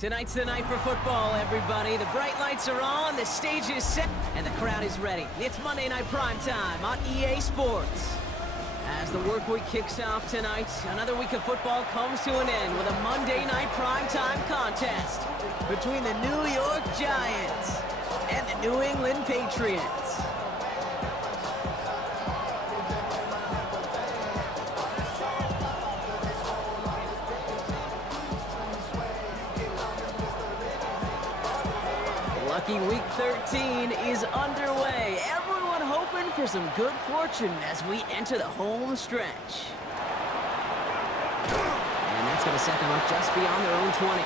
Tonight's the night for football, everybody. The bright lights are on, the stage is set, and the crowd is ready. It's Monday Night Primetime on EA Sports. As the work week kicks off tonight, another week of football comes to an end with a Monday Night Primetime contest between the New York Giants and the New England Patriots. Lucky Week 13 is underway. Everyone hoping for some good fortune as we enter the home stretch. And that's going to set them up just beyond their own 20.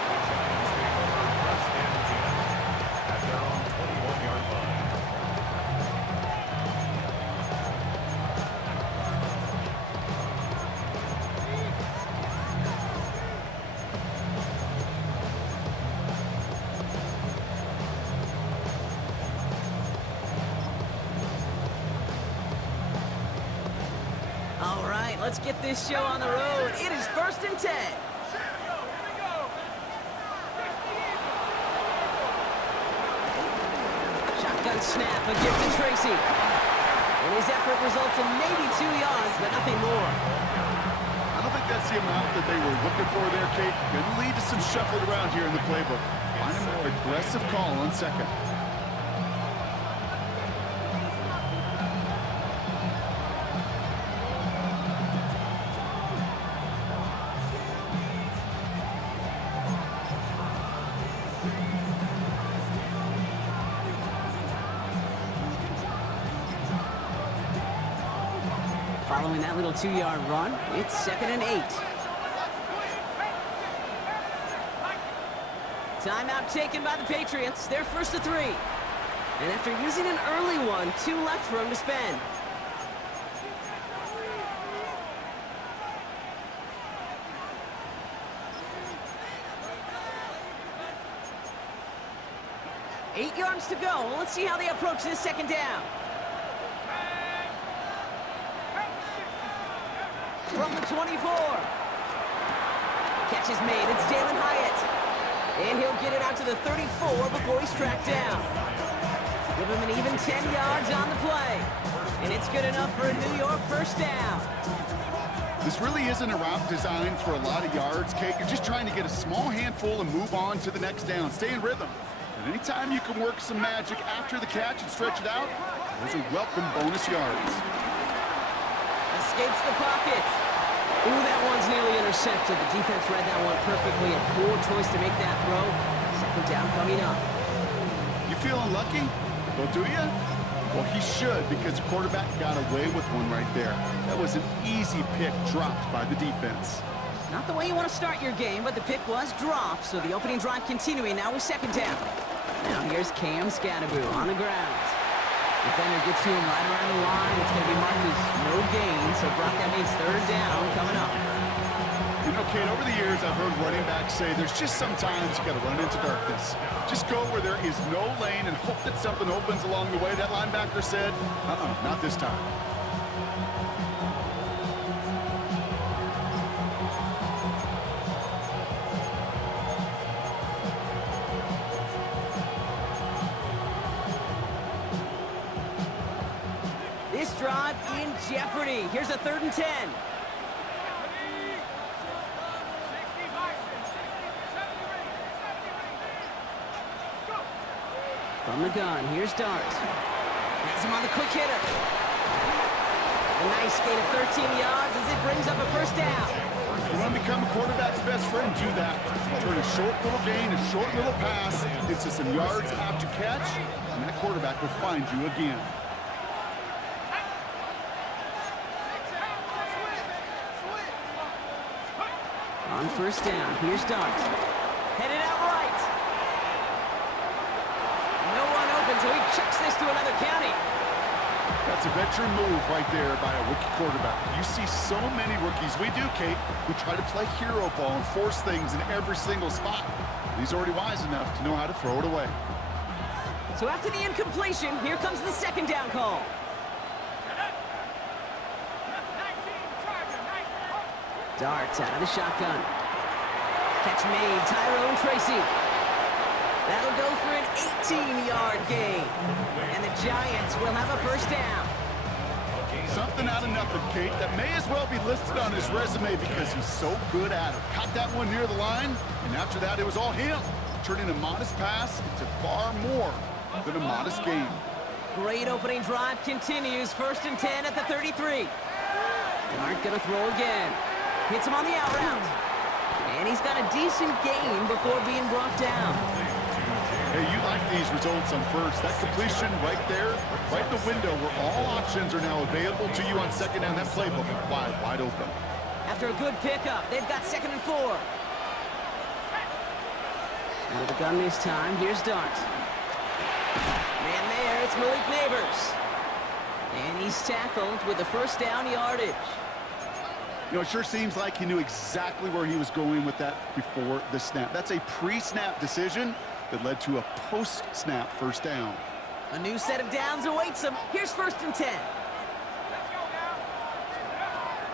All right, let's get this show on the road. It is 1st and 10. Shotgun snap, a gift to Tracy. And his effort results in maybe 2 yards, but nothing more. I don't think that's the amount that they were looking for there, Kate. Could lead to some shuffled around here in the playbook. Find a more aggressive call on second. Following that little 2-yard run, it's 2nd and 8. Timeout taken by the Patriots. They're 1st and 3. And after using an early one, 2 left for him to spend. Eight yards to go. Let's see how they approach this 2nd down. From the 24. Catch is made. It's Jalen Hyatt. And he'll get it out to the 34 before he's tracked down. Give him an even 10 yards on the play. And it's good enough for a New York 1st down. This really isn't a route designed for a lot of yards, Kate. You're just trying to get a small handful and move on to the next down. Stay in rhythm. And anytime you can work some magic after the catch and stretch it out, those are welcome bonus yards. Escapes the pocket. Ooh, that one's nearly intercepted. The defense read that one perfectly. A poor choice to make that throw. 2nd down coming up. You feeling lucky? Well, do you? Well, he should, because the quarterback got away with one right there. That was an easy pick dropped by the defense. Not the way you want to start your game, but the pick was dropped, so the opening drive continuing now with 2nd down. Now here's Cam Scadaboo on the ground. Defender gets to him right around the line. It's going to be marked as no gain, so Brock, that means 3rd down coming up. You know, Kate, over the years, I've heard running backs say there's just sometimes you got to run into darkness. Just go where there is no lane and hope that something opens along the way. That linebacker said, not this time. This drive in jeopardy. Here's a 3rd and 10. From the gun, here's Dart. Has him on the quick hitter. A nice gain of 13 yards as it brings up a 1st down. You want to become a quarterback's best friend, do that. Turn a short little gain, a short little pass into some yards after catch, and that quarterback will find you again. On 1st down, here's Dart. Headed out right. No one open, so he chucks this to another county. That's a veteran move right there by a rookie quarterback. You see so many rookies, we do, Kate, who try to play hero ball and force things in every single spot. He's already wise enough to know how to throw it away. So after the incompletion, here comes the 2nd down call. Darts out of the shotgun. Catch made, Tyrone Tracy. That'll go for an 18-yard gain. And the Giants will have a first down. Something out of nothing, Kate, that may as well be listed on his resume because he's so good at it. Caught that one near the line, and after that, it was all him, turning a modest pass into far more than a modest gain. Great opening drive continues. 1st and 10 at the 33. Dart gonna throw again. Hits him on the out route. And he's got a decent gain before being brought down. Hey, you like these results on first. That completion right there, right in the window where all options are now available to you on second down. That playbook wide open. After a good pickup, they've got 2nd and 4. Out of the gun this time. Here's Dart. Man there, it's Malik Neighbors. And he's tackled with the first down yardage. You know, it sure seems like he knew exactly where he was going with that before the snap. That's a pre-snap decision that led to a post-snap first down. A new set of downs awaits him. Here's 1st and 10.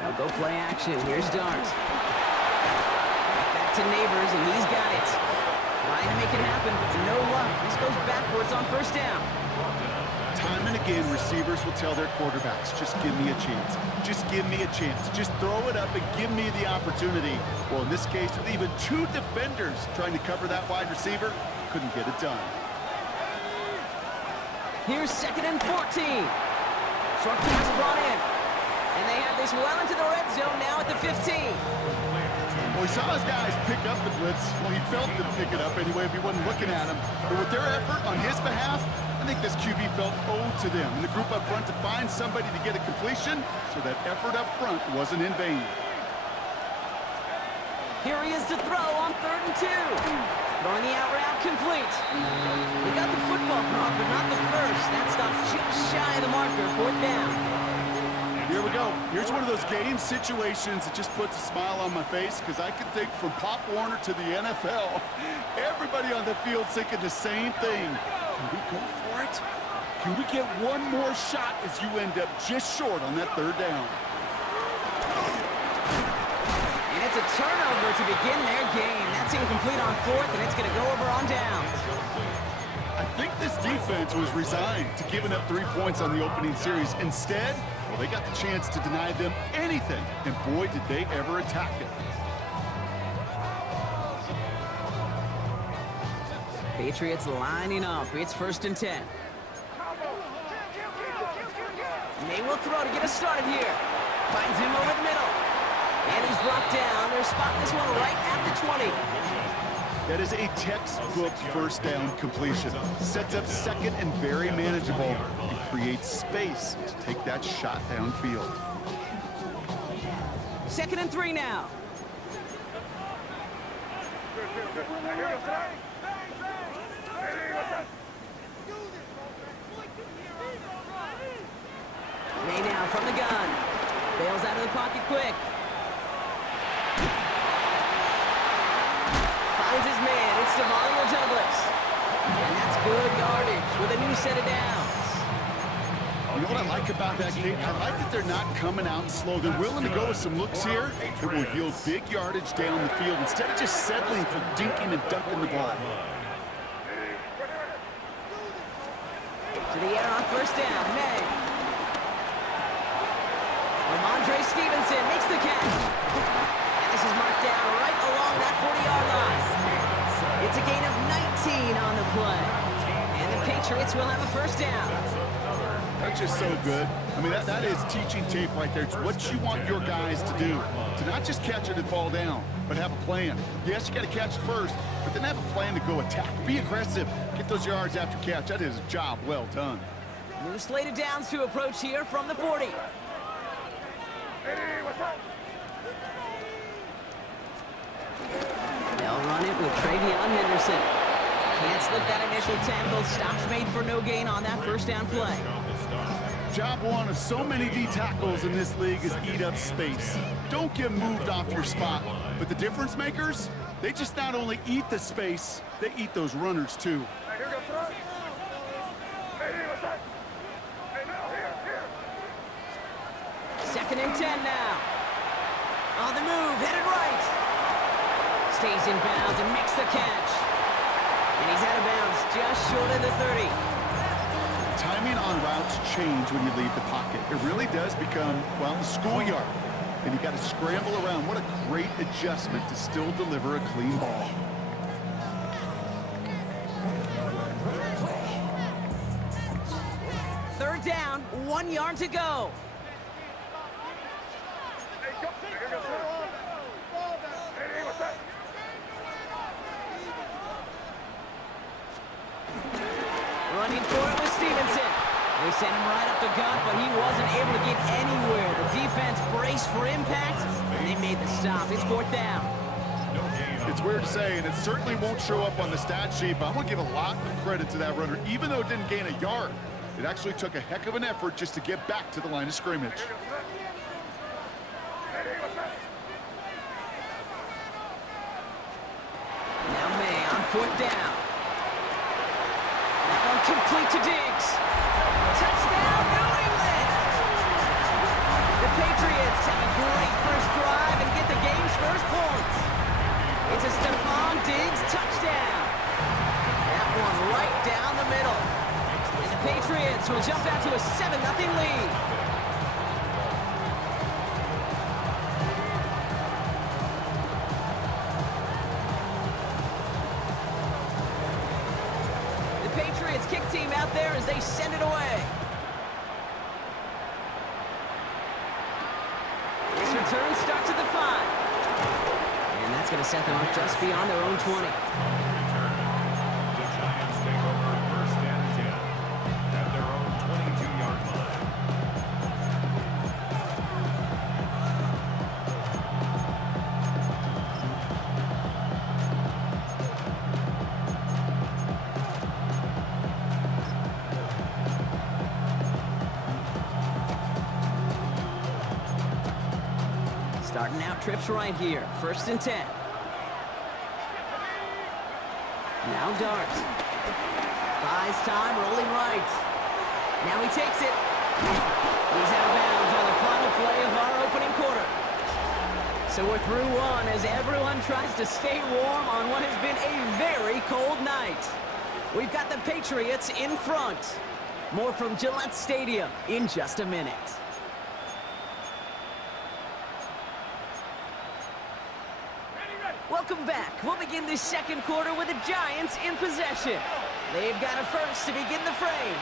Now go play action. Here's Dart. Back to Neighbors, and he's got it. Trying to make it happen, but no luck. This goes backwards on first down. Time and again, receivers will tell their quarterbacks, just give me a chance. Just give me a chance. Just throw it up and give me the opportunity. Well, in this case, with even 2 defenders trying to cover that wide receiver, couldn't get it done. Here's 2nd and 14. Short pass brought in. And they have this well into the red zone now at the 15. Well, he saw his guys pick up the blitz. Well, he felt them pick it up anyway if he wasn't looking at him. But with their effort on his behalf, I think this QB felt owed to them and the group up front to find somebody to get a completion so that effort up front wasn't in vain. Here he is to throw on 3rd and 2. Throwing the out route complete. He got the football caught, but not the first. That stops just shy of the marker. 4th down. Here we go. Here's one of those game situations that just puts a smile on my face because I can think from Pop Warner to the NFL. Everybody on the field thinking the same thing. Can we go for it? Can we get one more shot as you end up just short on that 3rd down? And it's a turnover to begin their game. That's incomplete on 4th, and it's going to go over on downs. I think this defense was resigned to giving up 3 points on the opening series. Instead, well, they got the chance to deny them anything, and boy, did they ever attack it. Patriots lining up. It's 1st and 10. May will throw to get us started here. Finds him over the middle. And he's brought down. They're spotting this one right at the 20. That is a textbook first down completion. Sets up second and very manageable and creates space to take that shot downfield. 2nd and 3 now. May now from the gun. Bails out of the pocket quick. Finds his man. It's Demario Douglas. And that's good yardage with a new set of downs. You know what I like about that, Kate? I like that they're not coming out slow. They're willing to go with some looks here that will yield big yardage down the field instead of just settling for dinking and dunking the ball. To the air on first down. May. Ramondre Stevenson makes the catch. And this is marked down right along that 40-yard line. It's a gain of 19 on the play. And the Patriots will have a first down. That's just so good. I mean, that is teaching tape right there. It's what you want your guys to do. To not just catch it and fall down, but have a plan. Yes, you got to catch it first, but then have a plan to go attack. Be aggressive. Get those yards after catch. That is a job well done. New slated downs to approach here from the 40. They'll run it with Travion Henderson. Can't slip that initial tackle. Stops made for no gain on that first down play. Job one of so many D tackles in this league is eat up space. Don't get moved off your spot. But the difference makers, they just not only eat the space, they eat those runners too. Second and 10 now. On the move, headed right. Stays in bounds and makes the catch. And he's out of bounds, just short of the 30. Timing on routes change when you leave the pocket. It really does become, well, the schoolyard. And you got to scramble around. What a great adjustment to still deliver a clean ball. Third down, 1 yard to go. Running for it was Stevenson. They sent him right up the gut, but he wasn't able to get anywhere. The defense braced for impact, and they made the stop. It's fourth down. It's weird to say, and it certainly won't show up on the stat sheet, but I'm going to give a lot of credit to that runner. Even though it didn't gain a yard, it actually took a heck of an effort just to get back to the line of scrimmage. Now May on fourth down. That one complete to Diggs. Touchdown, New England! The Patriots have a great first drive and get the game's first points. It's a Stephon Diggs touchdown. That one right down the middle. And the Patriots will jump out to a 7-0 lead. The Patriots kick team out there as they send it away. This return starts at the 5. And that's going to set them up just beyond their own 20. The Giants take over first and 10 at their own 22-yard line. Starting out trips right here. First and 10. Now Dart. Buys time, rolling right. Now he takes it. He's out of bounds on the final play of our opening quarter. So we're through one as everyone tries to stay warm on what has been a very cold night. We've got the Patriots in front. More from Gillette Stadium in just a minute. Welcome back. We'll begin this second quarter with the Giants in possession. They've got a first to begin the frame.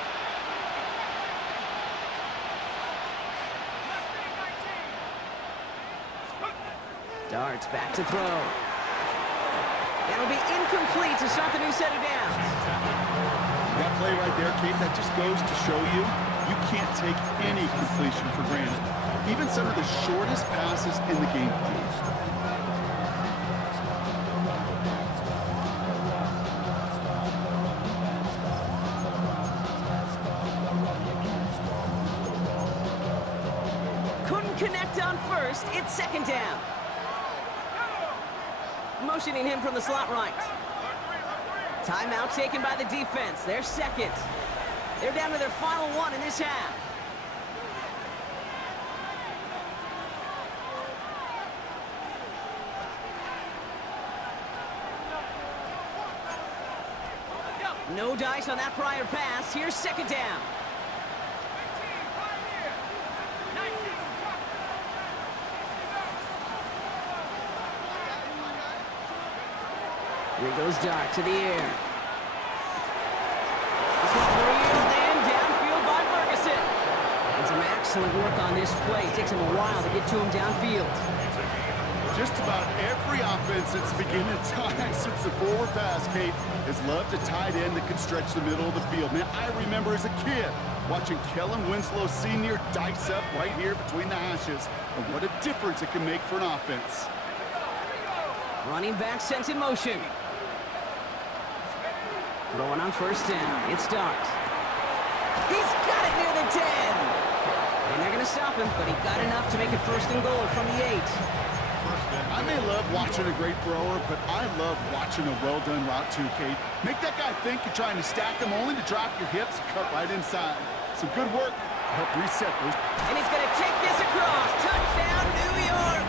Darts back to throw. That'll be incomplete to start the new set of downs. That play right there, Kate, that just goes to show you, you can't take any completion for granted. Even some of the shortest passes in the game plan. Connect on first, it's second down. Motioning him from the slot right. Timeout taken by the defense. They're second. They're down to their final one in this half. No dice on that prior pass. Here's second down. Here goes Dart to the air. This one's reeled in, downfield by Ferguson. And some excellent work on this play. It takes him a while to get to him downfield. Just about every offense since the beginning of time, since the forward pass, Kate, has loved a tight end that can stretch the middle of the field. Man, I remember as a kid watching Kellen Winslow Sr. dice up right here between the hashes. And what a difference it can make for an offense. Running back sent in motion. Throwing on first down. It's Dart. He's got it near the 10. And they're going to stop him, but he got enough to make it first and goal from the 8. I may love watching a great thrower, but I love watching a well-done route too, Kate. Make that guy think you're trying to stack him only to drop your hips and cut right inside. Some good work to help reset those. And he's going to take this across. Touchdown, New York.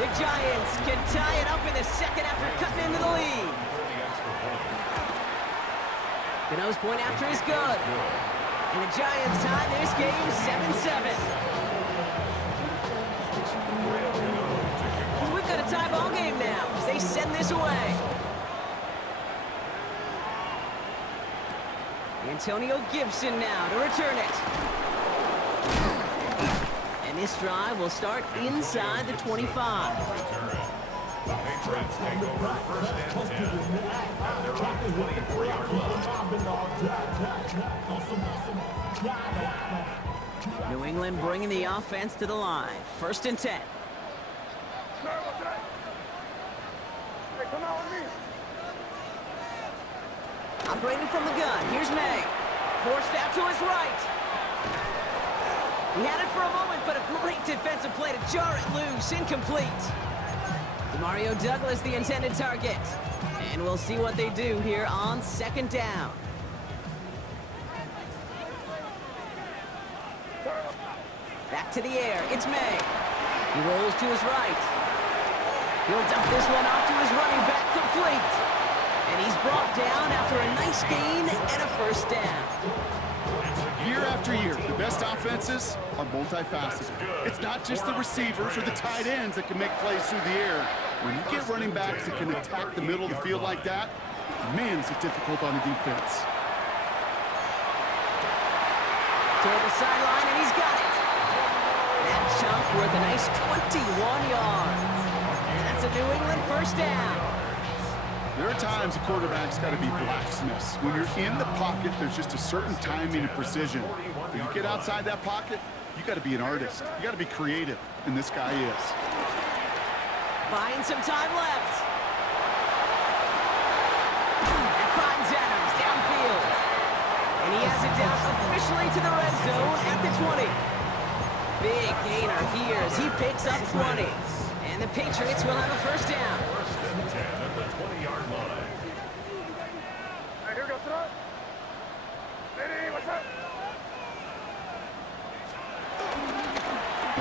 The Giants can tie it up in the second after cutting into the lead. The nose point after is good. And the Giants tie this game 7-7. We've got a tie ball game now as they send this away. Antonio Gibson now to return it. And this drive will start inside the 25. The Patriots take over first and 10 at their own 24-yard line. New England bringing the offense to the line. First and 10. Operating from the gun. Here's May. Forced out to his right. He had it for a moment, but a great defensive play to jar it loose. Incomplete. Mario Douglas, the intended target. And we'll see what they do here on second down. Back to the air. It's May. He rolls to his right. He'll dump this one off to his running back, complete. And he's brought down after a nice gain and a first down. Year after year, the best offenses are multifaceted. It's not just the receivers or the tight ends that can make plays through the air. When you get running backs that can attack the middle of the field like that, man, is it difficult on the defense. Toward the sideline, and he's got it. That chunk worth a nice 21 yards. And that's a New England first down. There are times a quarterback's got to be blacksmiths. When you're in the pocket, there's just a certain timing and precision. When you get outside that pocket, you got to be an artist. You got to be creative, and this guy is. Buying some time left. And finds Adams downfield. And he has it down officially to the red zone at the 20. Big gainer here as he picks up 20. And the Patriots will have a first down. First and 10 at the 20-yard line. Here goes throw. Ready, what's up?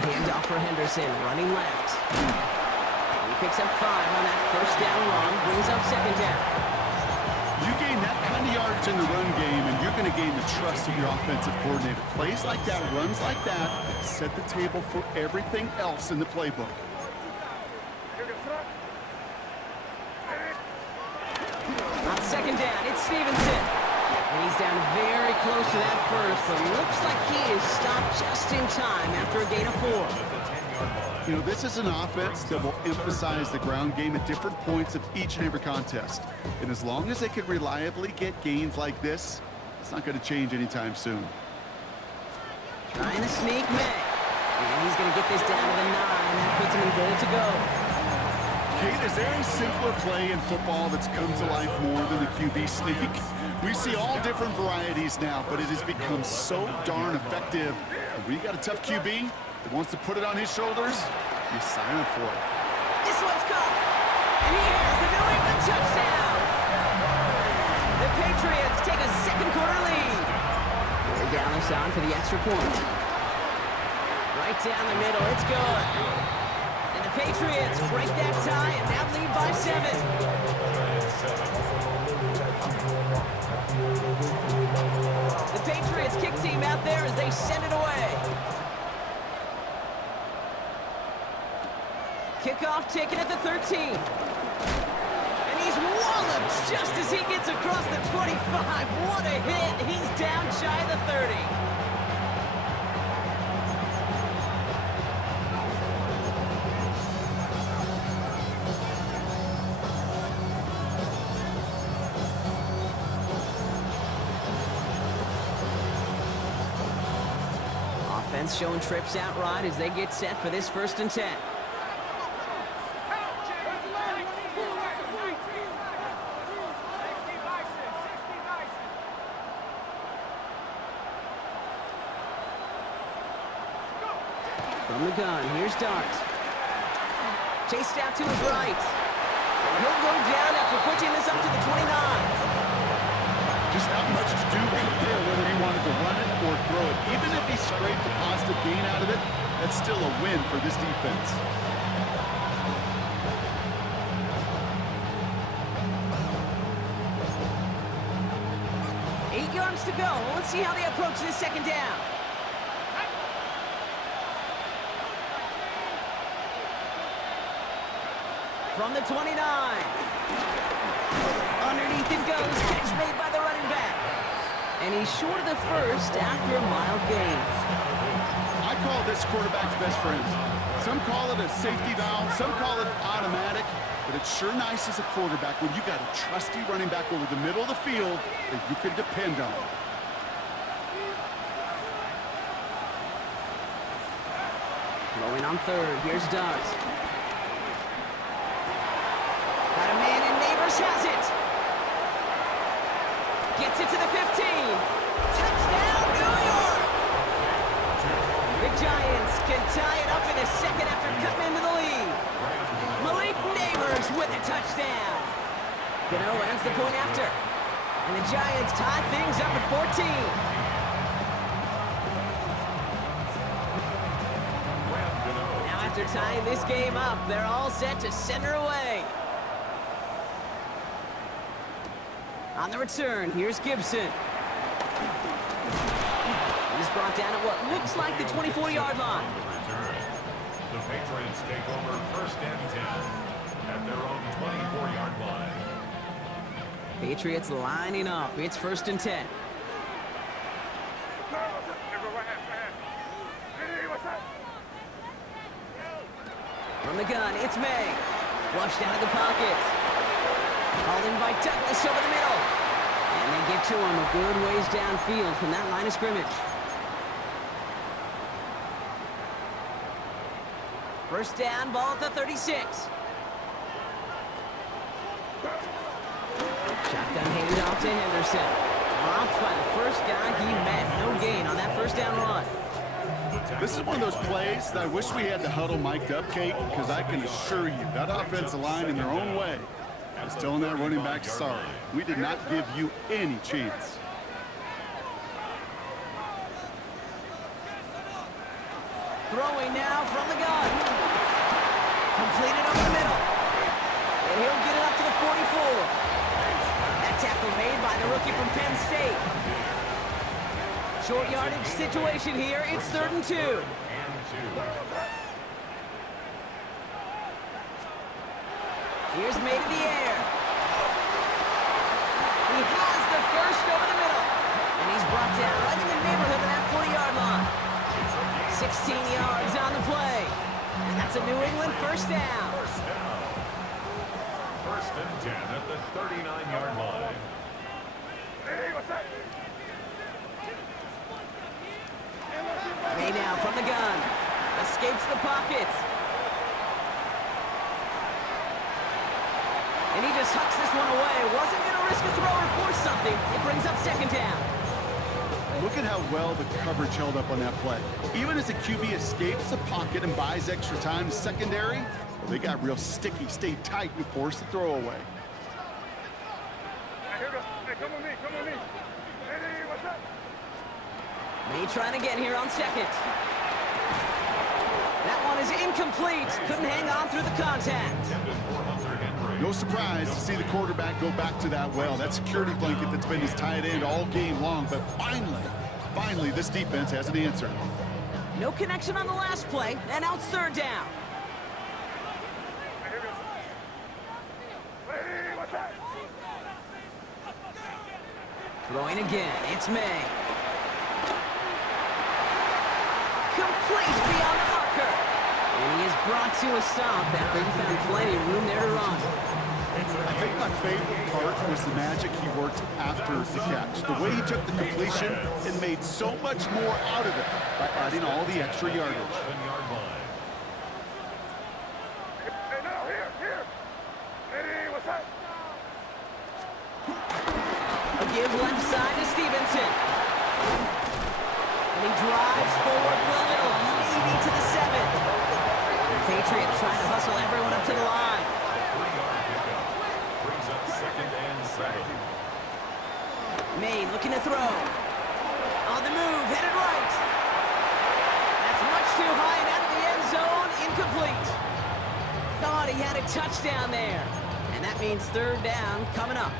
Handoff for Henderson, running left. He picks up 5 on that first down run, brings up second down. You gain that kind of yardage in the run game, and you're going to gain the trust of your offensive coordinator. Plays like that, runs like that, set the table for everything else in the playbook. On second down, it's Stevenson. And he's down very close to that first, but looks like he is stopped just in time after a gain of 4. You know, this is an offense that will emphasize the ground game at different points of each and every contest. And as long as they can reliably get gains like this, it's not going to change anytime soon. Trying to sneak May. And he's going to get this down to the 9. That puts him in goal to go. Kate, is there a simpler play in football that's come to life more than the QB sneak? We see all different varieties now, but it has become so darn effective. And when you got a tough QB that wants to put it on his shoulders, you sign up for it. This one's caught. And here's the New England touchdown. The Patriots take a second quarter lead. We're down this on for the extra point. Right down the middle, it's good. And the Patriots break that tie and now lead by 7. The Patriots kick team out there as they send it away. Kickoff taken at the 13. And he's walloped just as he gets across the 25. What a hit. He's down shy of the 30. Offense showing trips out right as they get set for this first and 10. From the gun, here's Dart. Chased out to his right. And he'll go down after pushing this up to the 29. Just not much to do right there, whether he wanted to run it or throw it. Even if he scraped a positive gain out of it, that's still a win for this defense. yards to go. Let's see how they approach this second down. From the 29. Underneath it goes. Catch made by the running back. And he's short of the first after a mild gain. I call this quarterback's best friend. Some call it a safety valve, some call it automatic, but it's sure nice as a quarterback when you got a trusty running back over the middle of the field that you can depend on. Throwing on third. Here's Duggs. Got a man, and Neighbors has it. Gets it to the 15. Touchdown, New York! The Giants can tie it up in a second after cutting into the lead. Malik Neighbors with a touchdown. Gano ends the point after. And the Giants tie things up at 14. Now after tying this game up, they're all set to center away. On the return, here's Gibson. He's brought down at what looks like the 24-yard line. The Patriots take over first and 10 at their own 24-yard line. Patriots lining up. It's first and 10. From the gun, it's May. Flushed out of the pocket. Hauled in by Douglas over the middle. And they get to him a good ways downfield from that line of scrimmage. First down, ball at the 36. Shotgun handed off to Henderson. Dropped by the first guy he met. No gain on that first down run. This is one of those plays that I wish we had the huddle mic'd up, Kate, because I can assure you that offensive line in their own way is telling that running back, sorry, we did not give you any chance. Throwing now from the gun. Completed over the middle. And he'll get it up to the 44. That tackle made by the rookie from Penn State. Short yardage situation here. It's 3rd and 2. Here's made in the air. He has the first over the middle. And he's brought down right in the neighborhood of that 40-yard line. 16 yards on the play. And that's a New England first down. First and 10 at the 39-yard line. May now from the gun. Escapes the pocket. And he just hucks this one away. Wasn't going to risk a throw or force something. It brings up second down. Look at how well the coverage held up on that play. Even as the QB escapes the pocket and buys extra time secondary, well, they got real sticky, stayed tight, and forced the throw away. Hey, come with me, come with me. Hey, what's up? May trying to get here on second. That one is incomplete. Couldn't hang on through the contact. No surprise to see the quarterback go back to that well. That security blanket that's been his tight end all game long. But finally, this defense has an answer. No connection on the last play, and now it's 3rd down. Hey, what's up? Throwing again, it's May. Complete beyond the marker. And he is brought to a stop after he found plenty of room there to run. I think my favorite part was the magic he worked after the catch. The way he took the completion and made so much more out of it by adding all the extra yardage. Hey, no, here. Hey, what's up? A give left side to Stevenson. And he drives forward for a little, maybe to the 7. Patriots trying to hustle everyone up to the line. Brings up 2nd and 7. May looking to throw. On the move, headed right. That's much too high and out of the end zone, incomplete. Thought he had a touchdown there. And that means 3rd down coming up.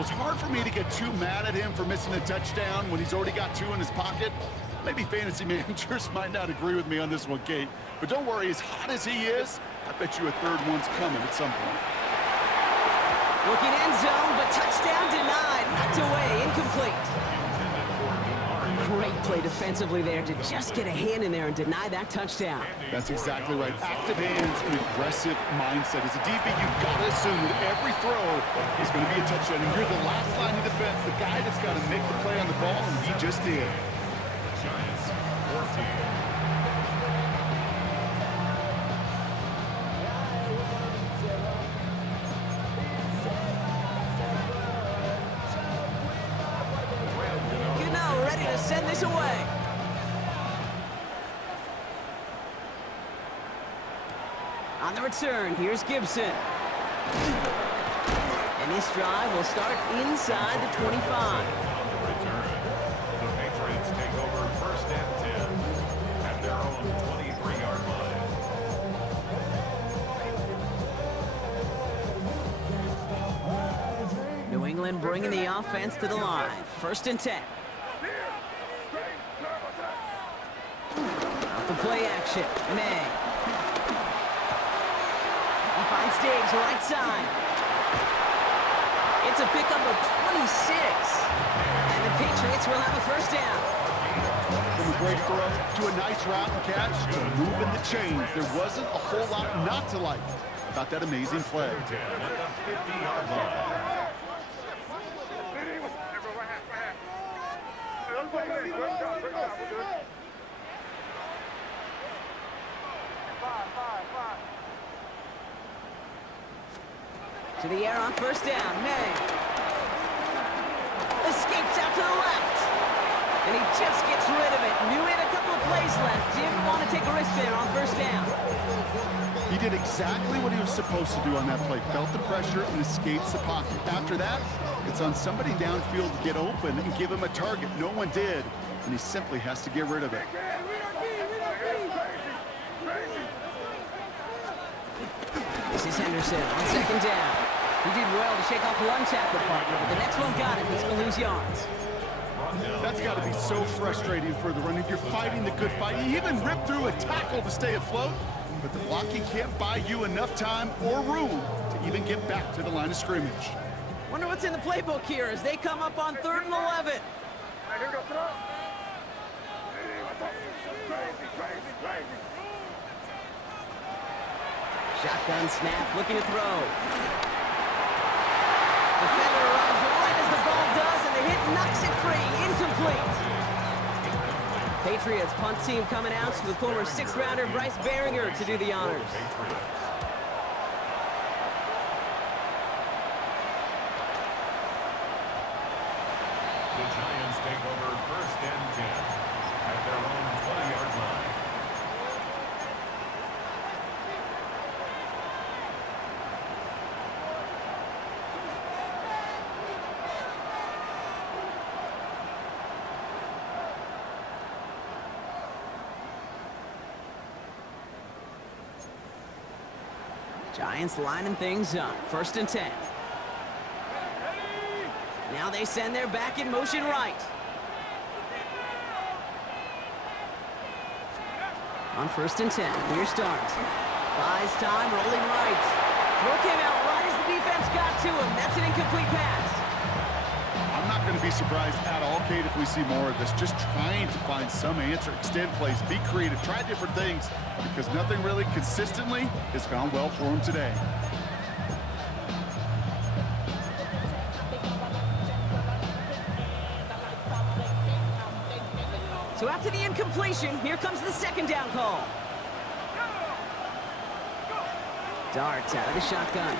Well, it's hard for me to get too mad at him for missing a touchdown when he's already got 2 in his pocket. Maybe fantasy managers might not agree with me on this one, Kate. But don't worry, as hot as he is, I bet you a 3rd one's coming at some point. Looking end zone, but touchdown denied. Knocked away, incomplete. Great play defensively there to just get a hand in there and deny that touchdown. That's exactly right. Active hands and aggressive mindset. As a DB, you've got to assume that every throw is going to be a touchdown. And you're the last line of defense, the guy that's got to make the play on the ball, and he just did. Giants 14. Send this away. On the return, here's Gibson. And this drive will start inside the 25. On the return, the Patriots take over 1st and 10 at their own 23-yard line. New England bringing the offense to the line. 1st and 10. The play action, May. He finds Diggs, right side. It's a pickup of 26. And the Patriots will have a 1st down. From a great throw to a nice route and catch to moving the chains. There wasn't a whole lot not to like about that amazing play. At the 50-yard line. To the air on 1st down, May. Escapes out to the left. And he just gets rid of it. Knew he had a couple of plays left. Didn't want to take a risk there on 1st down. He did exactly what he was supposed to do on that play. Felt the pressure and escapes the pocket. After that, it's on somebody downfield to get open and give him a target. No one did, and he simply has to get rid of it. This is Henderson on 2nd down. He did well to shake off one tackle partner, but the next one got him. He's going to lose yards. That's got to be so frustrating for the running. You're fighting the good fight. He even ripped through a tackle to stay afloat, but the blocking can't buy you enough time or room to even get back to the line of scrimmage. Wonder what's in the playbook here as they come up on 3rd and 11. Shotgun snap, looking to throw. Defender runs right as the ball does, and the hit knocks it free. Incomplete. Patriots punt team coming out to the former 6th-rounder Bryce Behringer to do the honors. The Giants take over 1st and 10 at their own 20-yard line. Giants lining things up. 1st and 10. Now they send their back in motion right. On 1st and 10, here's Start. Buys time, rolling right. Throw came out right as the defense got to him. That's an incomplete pass. I'm not going to be surprised at all, Kate, if we see more of this. Just trying to find some answer, extend plays, be creative, try different things, because nothing really consistently has gone well for him today. So after the incompletion, here comes the 2nd down call. Dart out of the shotgun.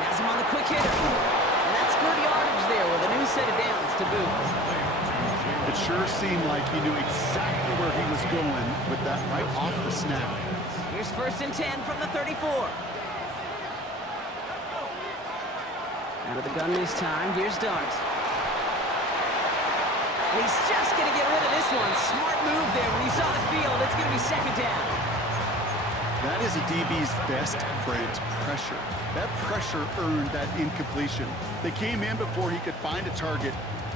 Has him on the quick hitter. And that's good yardage there with a new set of downs to boot. It sure seemed like he knew exactly where he was going with that right off the snap. Here's 1st and 10 from the 34. Out of the gun this time, here's Dart. And he's just going to get rid of this one. Smart move there when he saw the field. It's going to be 2nd down. That is a DB's best friend, pressure. That pressure earned that incompletion. They came in before he could find a target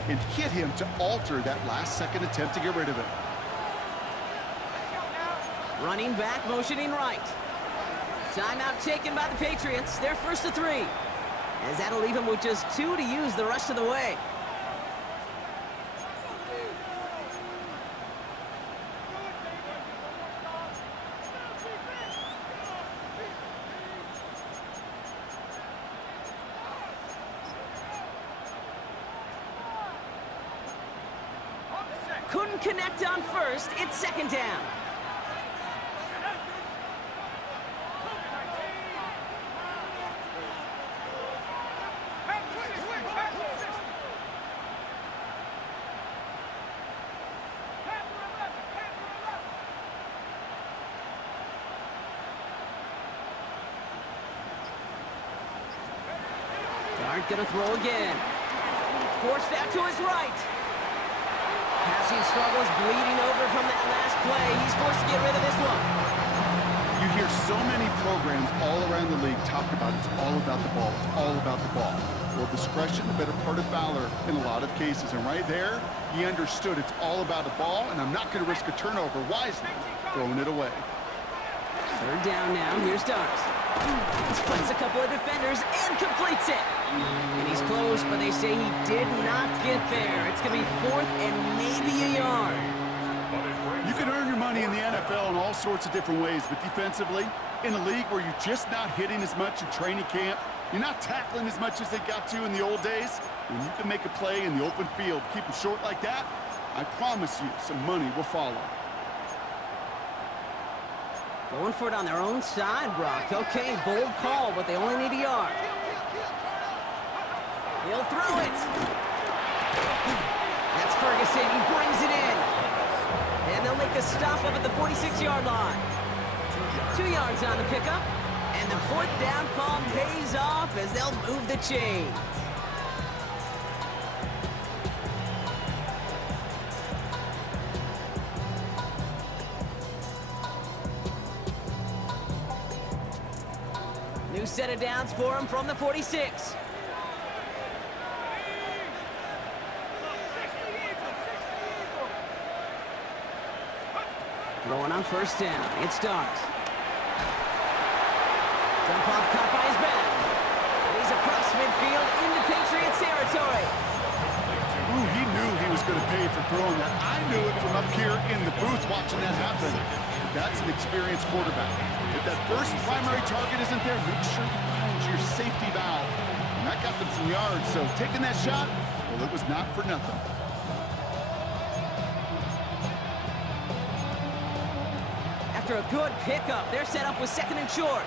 and hit him to alter that last-second attempt to get rid of it. Running back, motioning right. Timeout taken by the Patriots. They're first to 3. As that'll leave him with just 2 to use the rest of the way. Couldn't connect on first. It's second down. Dart gonna throw again. Forced out to his right. Passing struggles, bleeding over from that last play. He's forced to get rid of this one. You hear so many programs all around the league talk about it's all about the ball. It's all about the ball. Well, discretion, the better part of valor in a lot of cases. And right there, he understood it's all about the ball, and I'm not going to risk a turnover wisely, throwing it away. Third down now. Here's Dart. Splits a couple of defenders and completes it. And he's close, but they say he did not get there. It's going to be 4th and maybe a yard. You can earn your money in the NFL in all sorts of different ways, but defensively, in a league where you're just not hitting as much in training camp, you're not tackling as much as they got to in the old days, when you can make a play in the open field, keep it short like that, I promise you some money will follow. Going for it on their own side, Brock. Okay, bold call, but they only need a yard. He'll throw it. That's Ferguson. He brings it in. And they'll make a stop up at the 46-yard line. 2 yards on the pickup. And the 4th down call pays off as they'll move the chains. New set of downs for him from the 46. Throwing on first down. It's Dart. Dump off caught by his back. And he's across midfield into Patriots territory. Ooh, he knew he was going to pay for throwing that. I knew it from up here in the booth watching that happen. That's an experienced quarterback. If that first primary target isn't there, make sure you find your safety valve. And that got them some yards, so taking that shot, well, it was not for nothing. After a good pickup, they're set up with 2nd and short.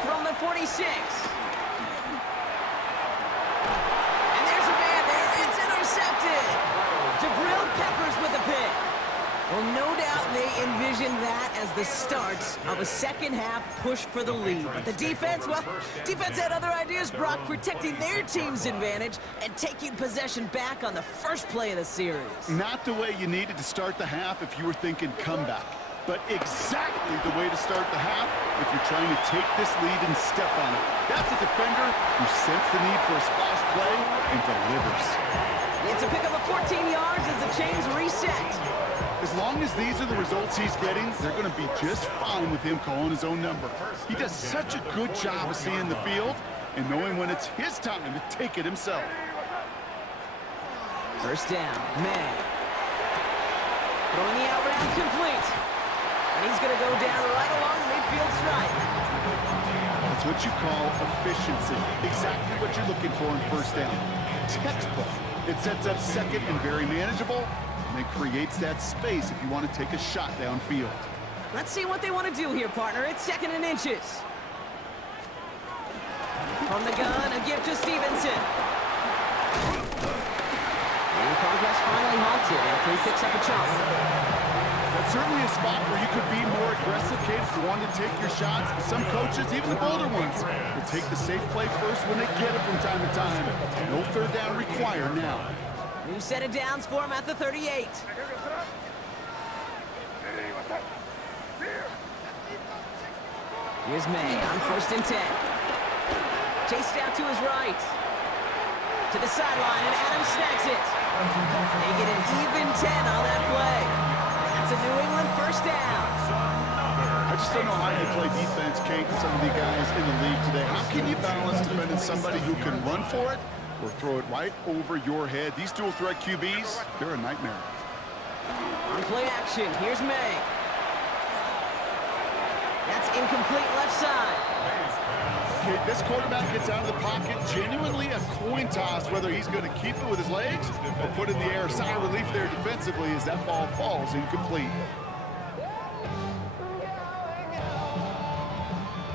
From the 46. And there's a man there. It's intercepted. Jabril Peppers with a pick. Well, no doubt they envisioned that as the start of a second-half push for the lead. But the defense, well, defense had other ideas, Brock, protecting their team's advantage and taking possession back on the first play of the series. Not the way you needed to start the half if you were thinking comeback, but exactly the way to start the half if you're trying to take this lead and step on it. That's a defender who sensed the need for a splash play and delivers. It's a pickup of 14 yards as the chains reset. As long as these are the results he's getting, they're going to be just fine with him calling his own number. He does such a good job of seeing the field and knowing when it's his time to take it himself. First down, May. Throwing the out route complete. And he's going to go down right along the midfield stripe. That's what you call efficiency. Exactly what you're looking for in first down. Textbook. It sets up 2nd and very manageable, and it creates that space if you want to take a shot downfield. Let's see what they want to do here, partner. It's 2nd and inches. From the gun, a gift to Stevenson. And progress finally halted after he picks up a chunk. That's it's certainly a spot where you could be more aggressive, Kate, if you wanted to take your shots. Some coaches, even the bolder ones, will take the safe play first when they get it from time to time. No third down required now. New set of downs for him at the 38. Here's May on 1st and 10. Chased out to his right. To the sideline, and Adams snags it. They get an even 10 on that play. That's a New England first down. I just don't know how you play defense, Kate, with some of the guys in the league today. How can you balance defending somebody who can run for it or throw it right over your head? These dual threat QBs, they're a nightmare. On play action, here's May. That's incomplete left side. Okay, this quarterback gets out of the pocket, genuinely a coin toss, whether he's going to keep it with his legs or put it in the air. Sigh of relief there defensively as that ball falls incomplete.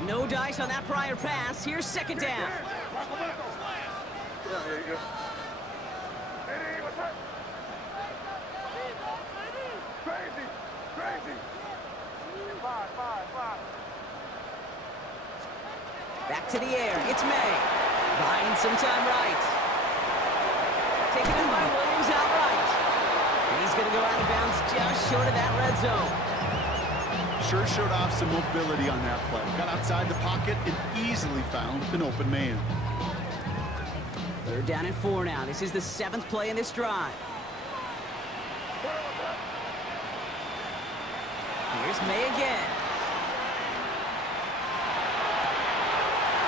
No dice on that prior pass. Here's 2nd down. Back to the air. It's May. Buying some time right. Taken in by Williams outright. And he's going to go out of bounds just short of that red zone. Sure showed off some mobility on that play. Got outside the pocket and easily found an open man. 3rd down and 4 now. This is the 7th play in this drive. Here's May again.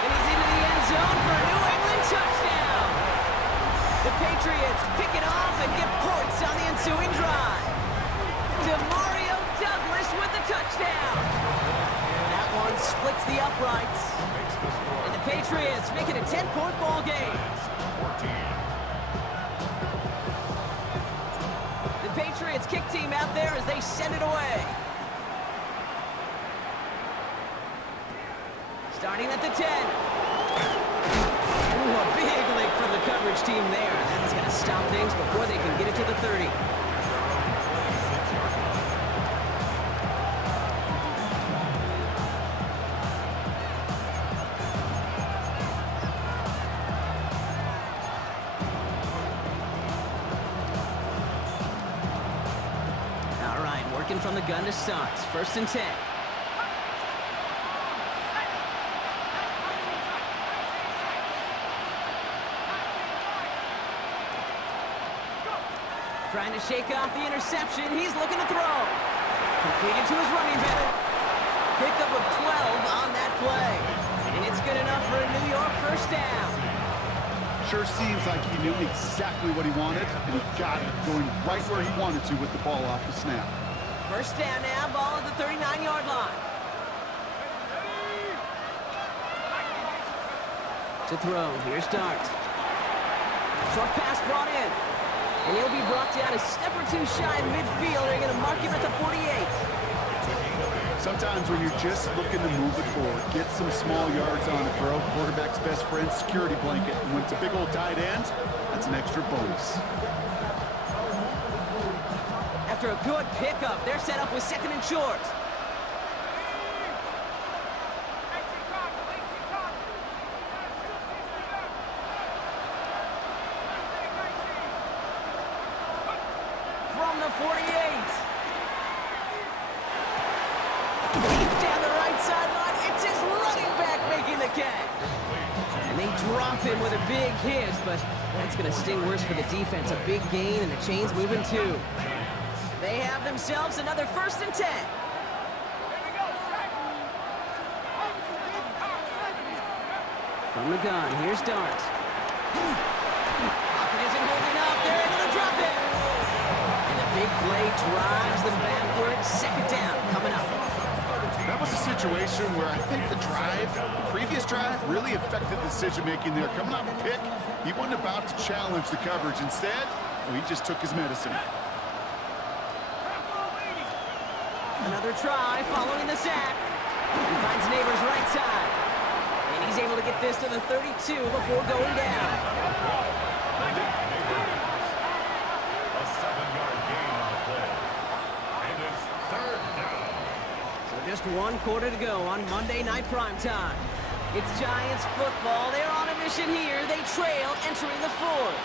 And he's into the end zone for a New England touchdown. The Patriots pick it off and get points on the ensuing drive. DeMario Douglas with the touchdown. That one splits the uprights. And the Patriots make it a 10-point ball game. The Patriots kick team out there as they send it away. Starting at the 10. Ooh, a big lick from the coverage team there. That is going to stop things before they can get it to the 30. All right, working from the gun to start. 1st and 10. Trying to shake off the interception. He's looking to throw. Completed to his running back. Pickup of 12 on that play. And it's good enough for a New York first down. Sure seems like he knew exactly what he wanted, and he got it, going right where he wanted to with the ball off the snap. First down now, ball at the 39-yard line. To throw, here's Dart. Short pass brought in. And he'll be brought down a step or two shy of midfield. They're going to mark him at the 48. Sometimes when you're just looking to move it forward, get some small yards on the throw, quarterback's best friend, security blanket. And when it's a big old tight end, that's an extra bonus. After a good pickup, they're set up with 2nd and short. From the 48. Deep down the right sideline, it's his running back making the catch. And they drop him with a big hit, but that's going to sting worse for the defense. A big gain, and the chain's moving too. They have themselves another 1st and 10. From the gun, here's Dart. Pocket isn't holding up. They're able to drop it. And the big play drives them backwards. 2nd down coming up. That was a situation where I think the previous drive, really affected the decision-making there. Coming off a pick, he wasn't about to challenge the coverage. Instead, well, he just took his medicine. Another try following the sack. He finds Neighbors right side. And he's able to get this to the 32 before going down. A 7-yard gain on the play. And it's Just one quarter to go on Monday Night Primetime. It's Giants football. They're on a mission here. They trail entering the fourth.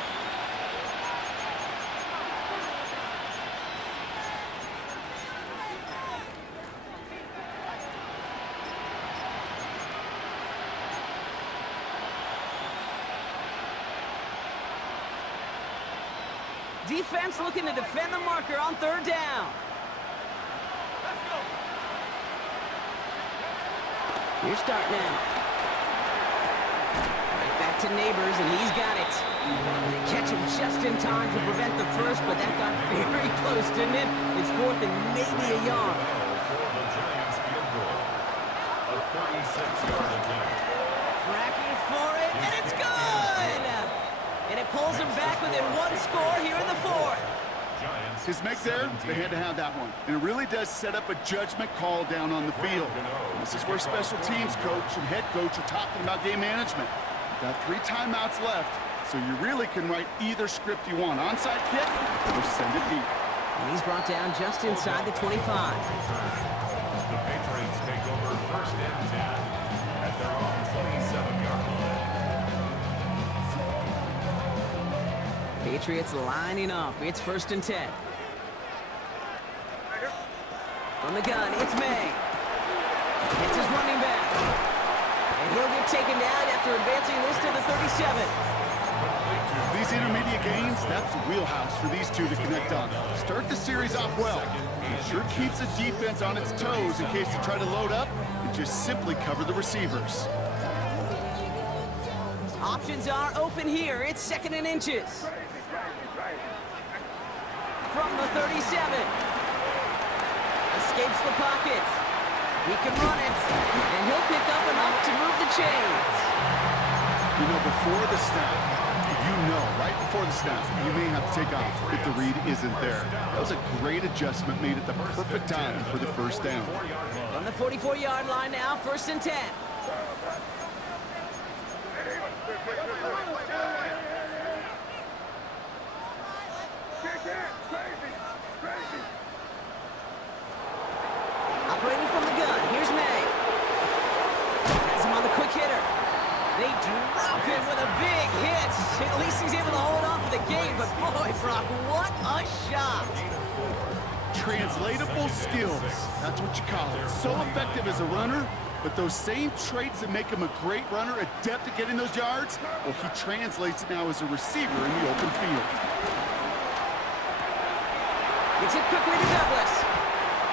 Defense looking to defend the marker on third down. Here's start now. Right back to Neighbors, and he's got it. And they catch him just in time to prevent the first, but that got very close, didn't it? It's fourth and maybe a yard. For the Giants field goal. A 36-yard attempt. Tracking for it, and it's good! And it pulls him back within one score here in the fourth. His make there, they had to have that one. And it really does set up a judgment call down on the field. This is where special teams coach and head coach are talking about game management. Got 3 timeouts left, so you really can write either script you want. Onside kick or send it deep. And he's brought down just inside the 25. The Patriots take over first and 10 at their own 27-yard line. Patriots lining up. It's first and 10. From the gun, it's May. It's his running back. And he'll get taken down after advancing this to the 37. These intermediate gains, that's the wheelhouse for these two to connect on. Start the series off well. It sure keeps the defense on its toes in case they try to load up and just simply cover the receivers. Options are open here. It's second and inches. From the 37. Escapes the pocket. He can run it. And he'll pick up enough to move the chains. You know, before the snap, right before the snap, you may have to take off if the read isn't there. That was a great adjustment made at the perfect time for the first down. From the 44-yard line now, first and 10. Operating from the gun, here's May. Has him on the quick hitter. They drop him with a big hit. At least he's able to hold on for the game, but boy, Brock, what a shot. Translatable skills, that's what you call it. So effective as a runner, but those same traits that make him a great runner, adept at getting those yards, well, he translates it now as a receiver in the open field. Gets it quickly to Douglas.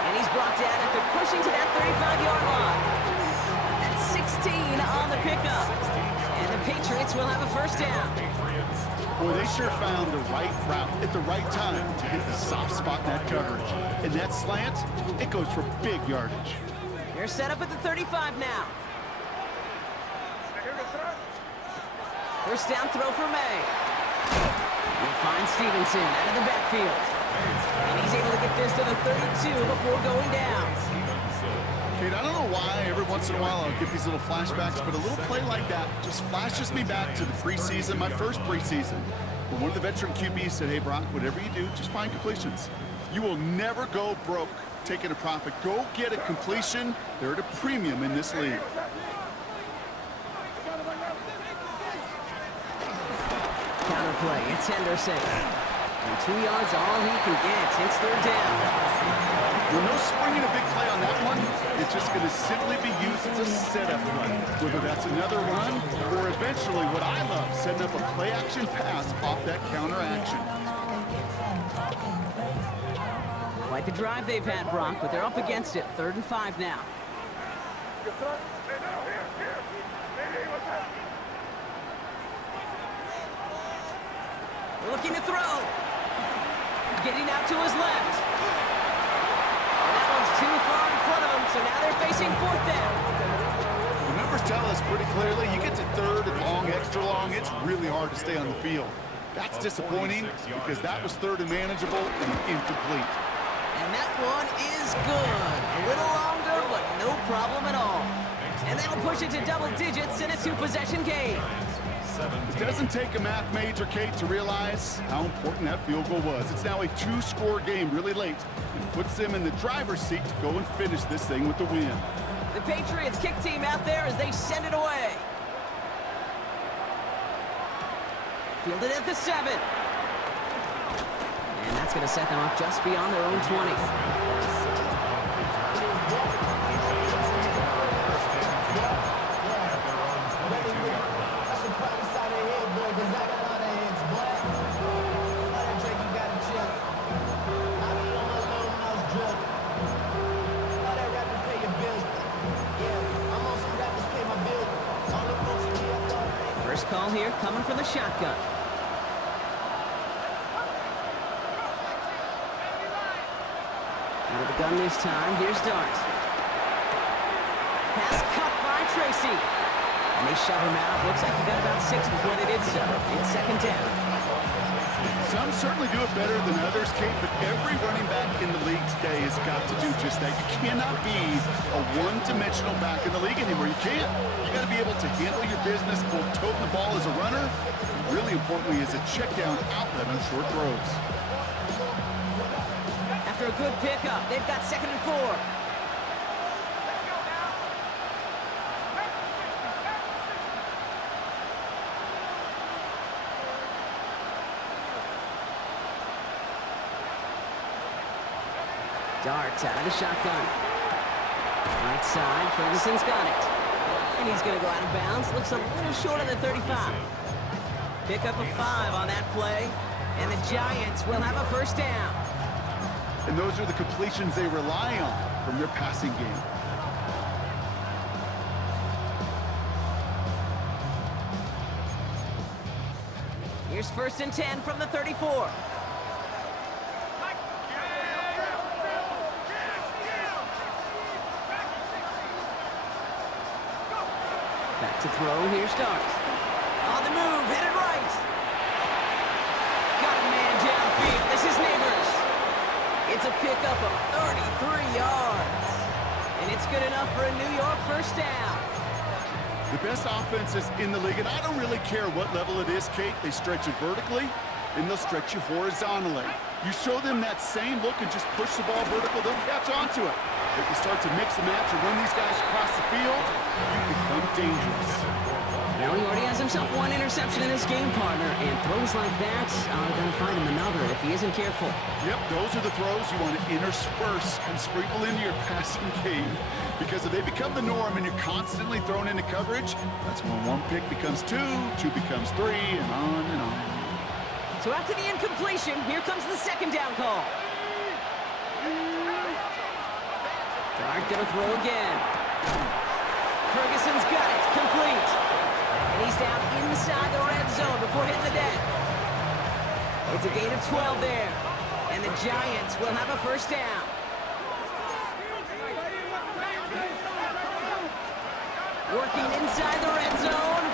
And he's brought down after pushing to that 35-yard line. That's 16 on the pickup. And the Patriots will have a first down. Boy, they sure found the right route at the right time to hit the soft spot in that coverage. And that slant, it goes for big yardage. They're set up at the 35 now. First down throw for May. He'll find Stevenson out of the backfield. And he's able to get this to the 32 before going down. Kate, I don't know why every once in a while I'll get these little flashbacks, but a little play like that just flashes me back to the preseason, my first preseason, when one of the veteran QBs said, hey, Brock, whatever you do, just find completions. You will never go broke taking a profit. Go get a completion. They're at a premium in this league. Counterplay, it's Henderson. And 2 yards all he can get. It's third down. With no springing a big play on that one, it's just going to simply be used as a setup run. Whether that's another run, or eventually what I love, setting up a play-action pass off that counter action. Quite the drive they've had, Brock, but they're up against it. 3rd and 5 now. Looking to throw. Getting out to his left. And that one's too far in front of him, so now they're facing 4th down. The numbers tell us pretty clearly, you get to 3rd and long, extra long, it's really hard to stay on the field. That's disappointing because that was 3rd and manageable and incomplete. And that one is good. A little longer, but no problem at all. And that'll push it to double digits in a 2-possession game. It doesn't take a math major, Kate, to realize how important that field goal was. It's now a two-score game really late and puts them in the driver's seat to go and finish this thing with the win. The Patriots kick team out there as they send it away. Fielded at the 7. And that's going to set them up just beyond their own 20. First call here coming from the shotgun. Out of the gun this time. Here's Dart. Pass cut by Tracy. And they shove him out. Looks like he got about 6 before they did so. It's second down. Some certainly do it better than others, Kate, but every running back in the league today has got to do just that. You cannot be a one-dimensional back in the league anymore. You can't. You got to be able to handle your business, both toting the ball as a runner, and really importantly as a check-down outlet on short throws. After a good pickup, they've got 2nd and 4. Dart out of the shotgun. Right side, Ferguson's got it. And he's going to go out of bounds. Looks a little short of the 35. Pick up a 5 on that play. And the Giants will have a first down. And those are the completions they rely on from their passing game. Here's 1st and 10 from the 34. Back to throw, here's Dart. On the move, hit it right. Got a man downfield, this is Neighbors. It's a pickup of 33 yards. And it's good enough for a New York first down. The best offenses in the league, and I don't really care what level it is, Kate, they stretch it vertically, and they'll stretch you horizontally. You show them that same look and just push the ball vertical, they'll catch onto it. If you start to mix and match and run these guys across the field, you become dangerous. Well, he already has himself 1 interception in his game, partner, and throws like that are going to find him another if he isn't careful. Yep, those are the throws you want to intersperse and sprinkle into your passing game. Because if they become the norm and you're constantly thrown into coverage, that's when 1 pick becomes 2, 2 becomes 3, and on and on. So after the incompletion, here comes the 2nd down call. Dart gonna throw again. Ferguson's got it, complete. And he's down inside the red zone before hitting the deck. It's a gain of 12 there. And the Giants will have a first down. Working inside the red zone.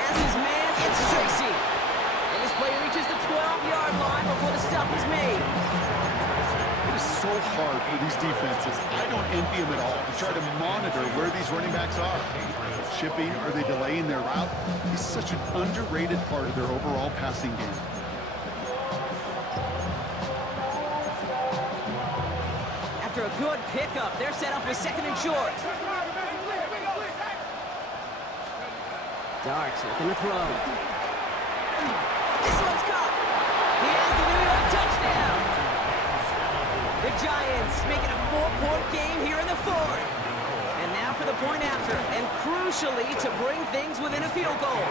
Has his man, it's Tracy. And this play reaches the 12-yard line before the stop is made. It is so hard for these defenses. I don't envy them at all to try to monitor where these running backs are. Chipping, are they delaying their route? He's such an underrated part of their overall passing game. After a good pickup, they're set up with 2nd and short. Dart looking to throw. This one's caught. He has the New York touchdown. The Giants making a 4-point game here in the 4th. And now for the point after, and crucially to bring things within a field goal.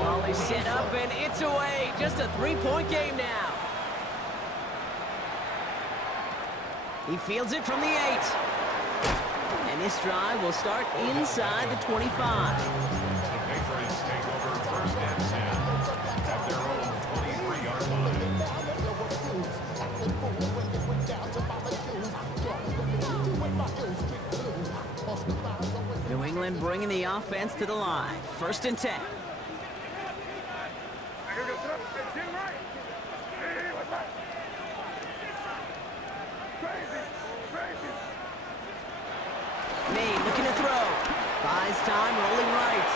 Ball is set up and it's away. Just a 3-point game now. He fields it from the 8. And this drive will start inside the 25. The Patriots take over 1st and 10 at their own 23-yard line. New England bringing the offense to the line. 1st and 10. Get right. Buys time, rolling right.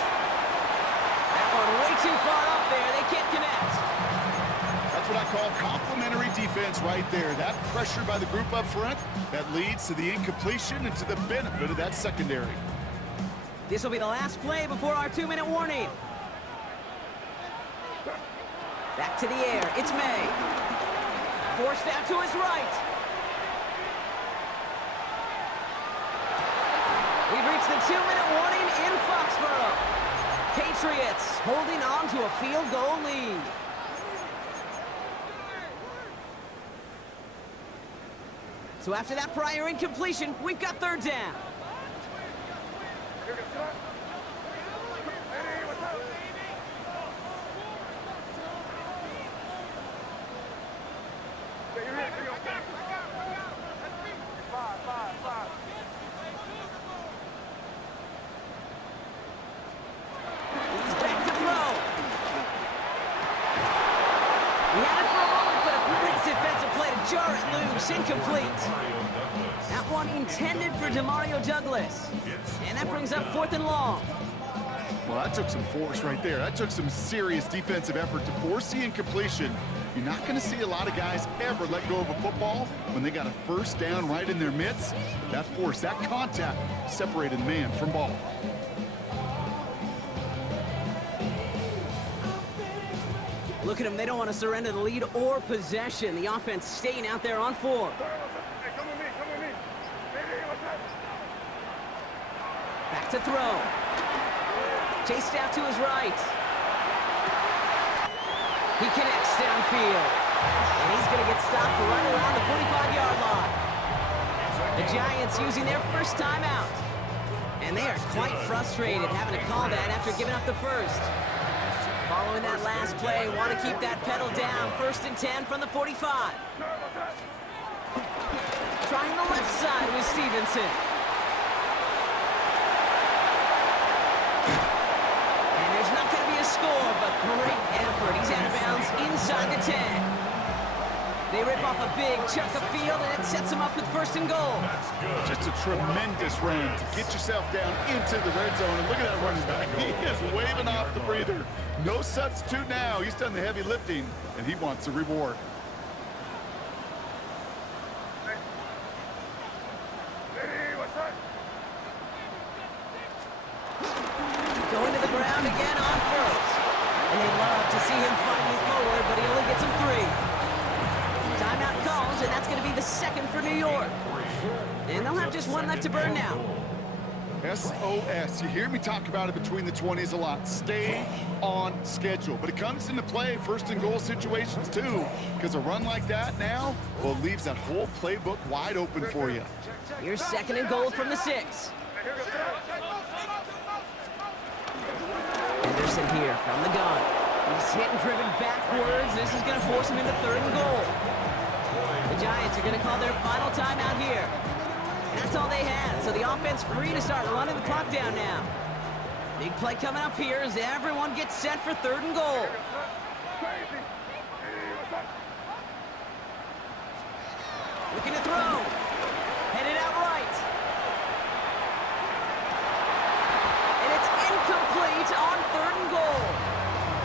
That one way too far up there. They can't connect. That's what I call complimentary defense right there. That pressure by the group up front, that leads to the incompletion and to the benefit of that secondary. This will be the last play before our 2-minute warning. Back to the air. It's May. Forced out to his right. We've reached the 2-minute warning in Foxborough. Patriots holding on to a field goal lead. So after that prior incompletion, we've got third down. He's back to throw. We had it for a moment, but a great defensive play to jar it loose. Incomplete. That one intended for Demario Douglas. And that brings up 4th and long. Well, that took some force right there. That took some serious defensive effort to force the incompletion. You're not going to see a lot of guys ever let go of a football when they got a first down right in their midst. That force, that contact, separated man from ball. Look at them. They don't want to surrender the lead or possession. The offense staying out there on 4. Hey, come with me, come with me. Hey, what's up? Back to throw. Chased out to his right. He connects downfield. And he's going to get stopped right around the 45-yard line. The Giants using their first timeout. And they are quite frustrated having to call that after giving up the first. Following that last play, want to keep that pedal down. 1st and 10 from the 45. Trying the left side with Stevenson. And there's not going to be a score, but great effort. He's out of bounds inside the 10. They rip off a big chunk of field, and it sets them up with 1st and goal. Just a tremendous run to get yourself down into the red zone. And look at that running back. He is waving off the breather. No substitute now. He's done the heavy lifting, and he wants a reward. Hey, what's up? Going to the ground again on 1st. And they love to see him fighting forward, but he only gets him 3. Timeout calls, and that's going to be the 2nd for New York. And they'll have just 1 left to burn now. SOS. You hear me talk about it between the 20s a lot. Stay on schedule. But it comes into play 1st and goal situations too, because a run like that now, well, leaves that whole playbook wide open for you. Here's 2nd and goal from the 6. Anderson here from the gun. He's hit and driven backwards. This is going to force him into 3rd and goal. The Giants are going to call their final timeout here. That's all they had, so the offense free to start running the clock down now. Big play coming up here as everyone gets set for 3rd and goal. Looking to throw. Headed out right. And it's incomplete on 3rd and goal.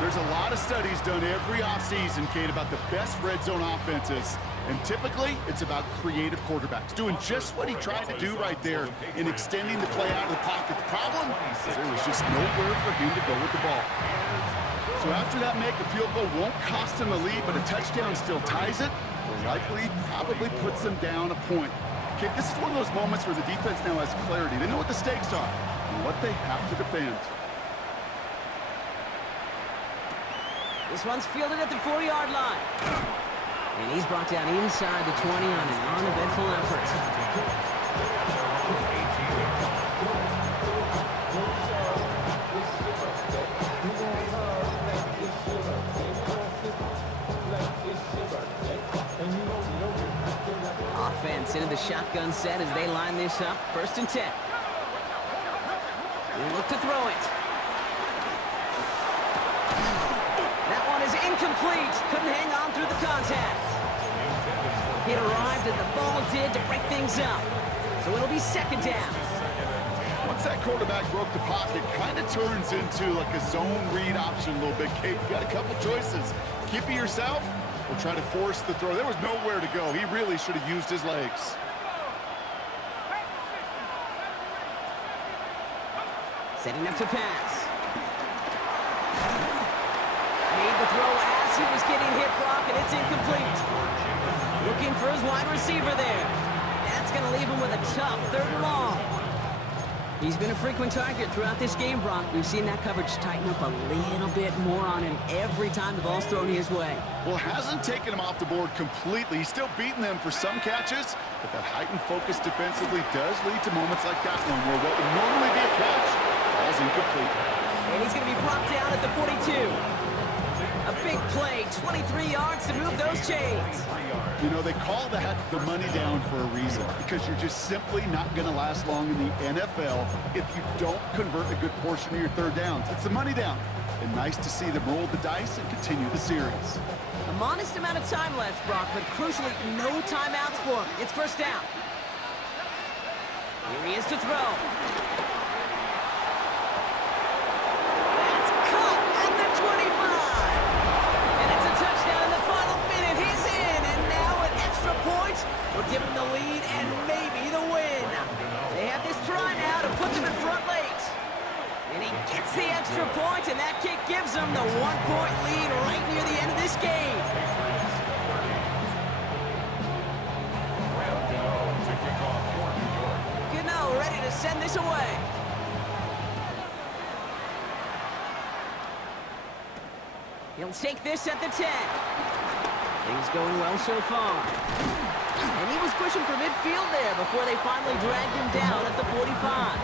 There's a lot of studies done every offseason, Kate, about the best red zone offenses. And typically, it's about creative quarterbacks, doing just what he tried to do right there in extending the play out of the pocket. The problem is there was just nowhere for him to go with the ball. So after that make, a field goal won't cost him a lead, but a touchdown still ties it. Likely, probably puts them down a point. Kate, this is one of those moments where the defense now has clarity. They know what the stakes are and what they have to defend. This one's fielded at the 4-yard line. And he's brought down inside the 20 on an uneventful effort. Offense into the shotgun set as they line this up. 1st and 10. They look to throw it. That one is incomplete. Couldn't hang on through the contact. It arrived as the ball did to break things up. So it'll be 2nd down. Once that quarterback broke the pocket, kind of turns into like a zone read option a little bit. Kate, you got a couple choices. Keep it yourself or try to force the throw. There was nowhere to go. He really should have used his legs. Setting up to pass. Made the throw as he was getting hit, Brock, and it's incomplete. Looking for his wide receiver there. That's going to leave him with a tough 3rd and long. He's been a frequent target throughout this game, Brock. We've seen that coverage tighten up a little bit more on him every time the ball's thrown his way. Well, hasn't taken him off the board completely. He's still beating them for some catches, but that heightened focus defensively does lead to moments like that one where what would normally be a catch falls incomplete. And he's going to be brought down at the 42. A big play, 23 yards to move those chains. You know, they call that the money down for a reason, because you're just simply not going to last long in the NFL if you don't convert a good portion of your 3rd downs. It's the money down. And nice to see them roll the dice and continue the series. A modest amount of time left, Brock, but crucially, no timeouts for him. It's 1st down. Here he is to throw. That's caught at the 25. And it's a touchdown in the final minute. He's in, and now an extra point will give him the lead and maybe the win. They have this try now to put them in front late. And he gets the extra point, and that kick gives them the 1-point lead right near the end of this game. Gano ready to send this away. He'll take this at the 10. Things going well so far. And he was pushing for midfield there before they finally dragged him down at the 45.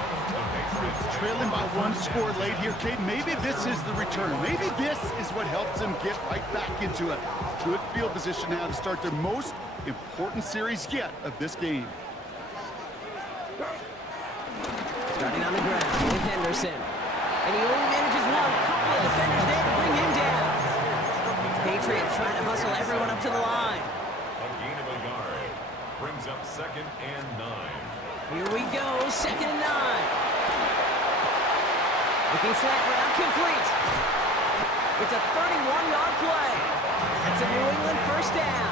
Trailing by 1 score late here, Kate. Maybe this is the return. Maybe this is what helps them get right back into it. Good field position now to start their most important series yet of this game. Starting on the ground with Henderson. And he only manages one. Couple of defenders there to bring him down. Patriots trying to hustle everyone up to the line. A gain of a yard. Brings up 2nd and 9. Here we go, 2nd and 9. Looking slant route, complete. It's a 31-yard play. That's a New England 1st down.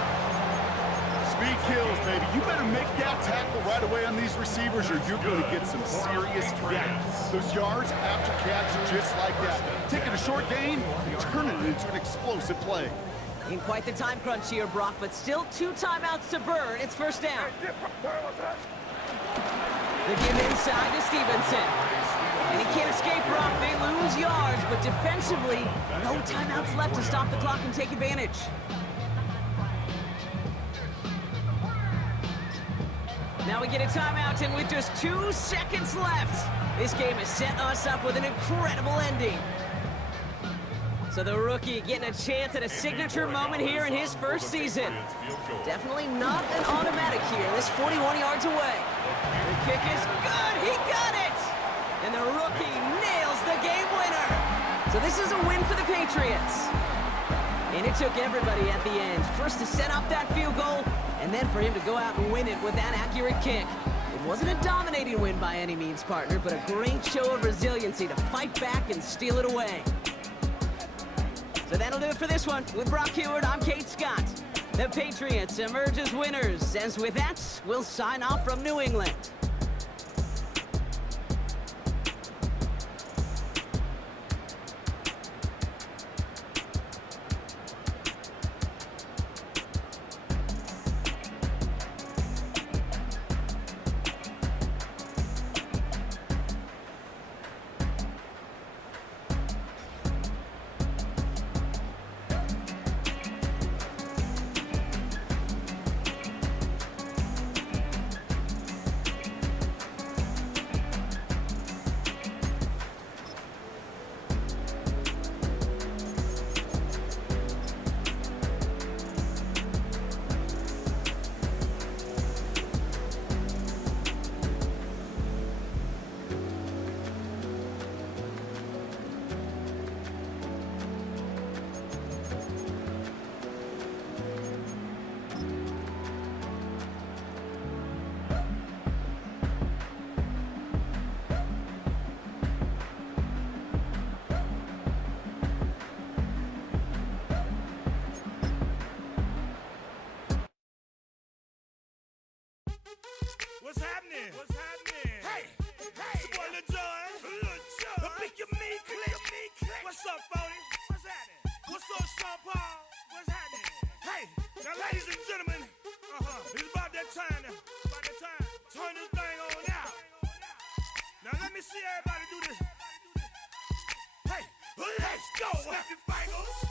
Speed kills, baby. You better make that tackle right away on these receivers or you're going to get some serious gaps. Those yards after catch just like that. Taking a short gain and turning it into an explosive play. In quite the time crunch here, Brock, but still 2 timeouts to burn. It's 1st down. They give inside to Stevenson. And he can't escape, Brock. They lose yards, but defensively, no timeouts left to stop the clock and take advantage. Now we get a timeout, and with just 2 seconds left, this game has set us up with an incredible ending. So the rookie getting a chance at a signature moment here in his 1st season. Definitely not an automatic here. This 41 yards away. The kick is good. He got it. And the rookie nails the game winner. So this is a win for the Patriots. And it took everybody at the end. First to set up that field goal, and then for him to go out and win it with that accurate kick. It wasn't a dominating win by any means, partner, but a great show of resiliency to fight back and steal it away. So that'll do it for this one. With Brock Heward, I'm Kate Scott. The Patriots emerge as winners. As with that, we'll sign off from New England. What's happening? What's happening? Hey, it's your boy Lil Jon. The Pick Your Me Click. What's up, 40? What's happening? What's up, Sean Paul? What's happening? Hey, now ladies and gentlemen, it's about that time. Turn this thing on out. Now let me see everybody do this. Hey, let's go. Snap your fingers.